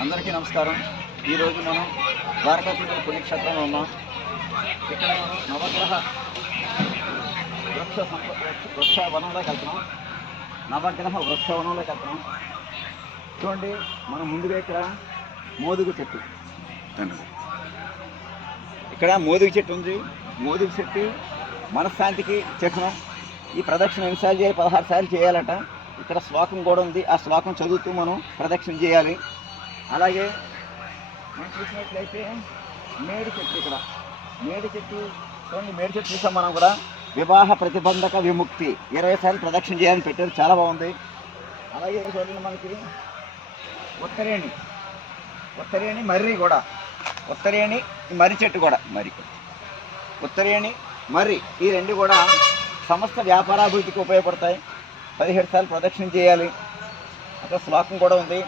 అందరికీ నమస్కారం. ఈరోజు మనం ద్వారకాపీఠ పుణ్యక్షేత్రంలో ఉన్నాం. ఇక్కడ మనం నవగ్రహ వృక్ష సంప వృక్ష- వృక్ష వెళ్తున్నాం. నవగ్రహ వృక్ష వనంలోకి వెళ్తున్నాం. చూడండి మనం ముందుగా ఇక్కడ మోదుగు చెట్టు. ఇక్కడ మోదుగు చెట్టు ఉంది. మోదుగు చెట్టు మనశ్శాంతికి చిహ్నం. ఈ ప్రదక్షిణ ఎన్నిసార్లు చేయాలి? పదహారు సార్లు చేయాలట. ఇక్కడ శ్లోకం కూడా ఉంది. ఆ శ్లోకం చదువుతూ మనం ప్రదక్షిణ చేయాలి. అలాగే మనం చూసినట్లయితే మేడి చెట్టు ఇక్కడ. మేడి చెట్టు కొన్ని మేడి చెట్టు చూసాం మనం కూడా. వివాహ ప్రతిబంధక విముక్తి. ఇరవై సార్లు ప్రదక్షిణ చేయాలని పెట్టారు. చాలా బాగుంది. అలాగే చూడండి మనకి ఉత్తరేణి. ఉత్తరేణి మర్రి కూడా. ఉత్తరేణి మర్రి చెట్టు కూడా. మరి ఉత్తరేణి మర్రి. ఈ రెండు కూడా సమస్త వ్యాపారాభివృద్ధికి ఉపయోగపడతాయి. పదిహేడు సార్లు ప్రదక్షిణ చేయాలి. అక్కడ శ్లోకం కూడా ఉంది.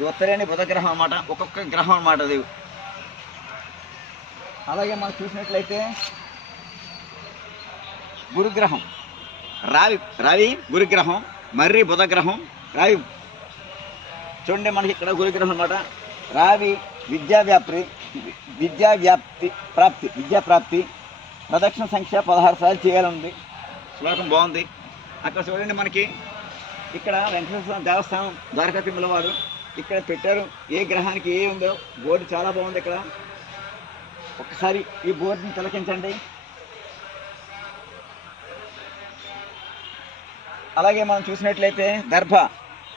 ఈ ఉత్తరేణి బుధగ్రహం అనమాట ఒక్కొక్క గ్రహం అనమాట అది. అలాగే మనం చూసినట్లయితే గురుగ్రహం. రావి రవి గురుగ్రహం మర్రి బుధగ్రహం రావి. చూడండి మనకి ఇక్కడ గురుగ్రహం అన్నమాట. రావి విద్యా వ్యాప్తి విద్యా వ్యాప్తి ప్రాప్తి విద్యా ప్రాప్తి ప్రదక్షిణ సంఖ్య పదహారు సార్లు చేయాలండి శ్లోకం బాగుంది. అక్కడ చూడండి మనకి ఇక్కడ వెంకటేశ్వర దేవస్థానం ద్వారకా తిమ్మలవాడు ఇక్కడ పెట్టారు. ఏ గ్రహానికి ఏ ఉందో. బోర్డు చాలా బాగుంది ఇక్కడ. ఒక్కసారి ఈ బోర్డుని తిలకించండి. అలాగే మనం చూసినట్లయితే దర్భ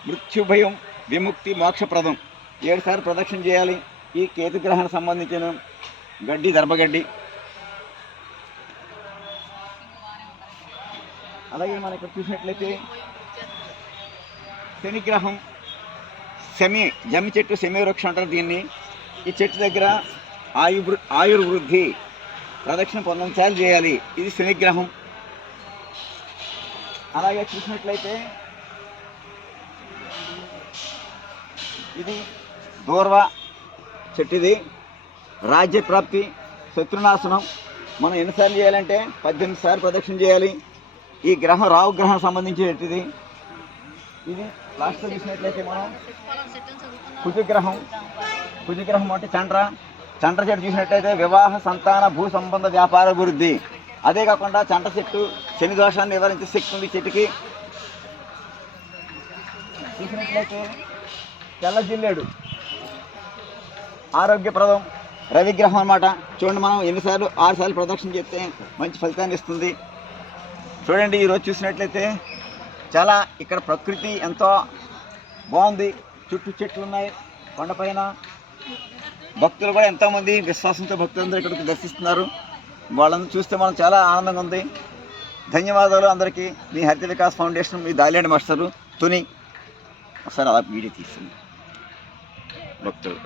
మృత్యుభయం విముక్తి మోక్షప్రదం. ఏడు ప్రదక్షిణ చేయాలి. ఈ కేతుగ్రహానికి సంబంధించిన గడ్డి దర్భగడ్డి. అలాగే మనం ఇక్కడ చూసినట్లయితే శనిగ్రహం శమి జమ్మి చెట్టు సెమీ వృక్షం అంటారు దీన్ని. ఈ చెట్టు దగ్గర ఆయు ఆయుర్వృద్ధి ప్రదక్షిణ పంతొమ్మిది సార్లు చేయాలి. ఇది శనిగ్రహం. అలాగే చూసినట్లయితే ఇది దూర్వ చెట్టు ఇది రాజ్య ప్రాప్తి శత్రునాశనం. మనం ఎన్నిసార్లు చేయాలంటే పద్దెనిమిది సార్లు ప్రదక్షిణ చేయాలి. ఈ గ్రహం రావు గ్రహం సంబంధించినది ఇది లాస్ట్లో చూసినట్లయితే మనం కుజగ్రహం. కుజగ్రహం అంటే చండ్ర చండ్ర చెట్టు చూసినట్లయితే వివాహ సంతాన భూ సంబంధ వ్యాపార అభివృద్ధి. అదే కాకుండా చంట చెట్టు శని దోషాన్ని నివారించే శక్తి ఉంది చెట్టుకి. చూసినట్లయితే తెల్ల జిల్లేడు. ఆరోగ్యప్రదం. రవిగ్రహం అన్నమాట. చూడండి మనం ఎన్నిసార్లు ఆరు సార్లు ప్రదక్షిణ చేస్తే మంచి ఫలితాన్ని ఇస్తుంది. చూడండి ఈరోజు చూసినట్లయితే చాలా ఇక్కడ ప్రకృతి ఎంతో బాగుంది. చుట్టూ చెట్లు ఉన్నాయి కొండపైన భక్తులు కూడా ఎంతోమంది విశ్వాసంతో భక్తులందరూ ఇక్కడికి దర్శిస్తున్నారు. వాళ్ళని చూస్తే మనం చాలా ఆనందంగా ఉంది. ధన్యవాదాలు అందరికీ. మీ హరిత వికాస్ ఫౌండేషన్ మీ దాలేండి మాస్టరు తుని. ఒకసారి అలా వీడియో తీస్తుంది భక్తులు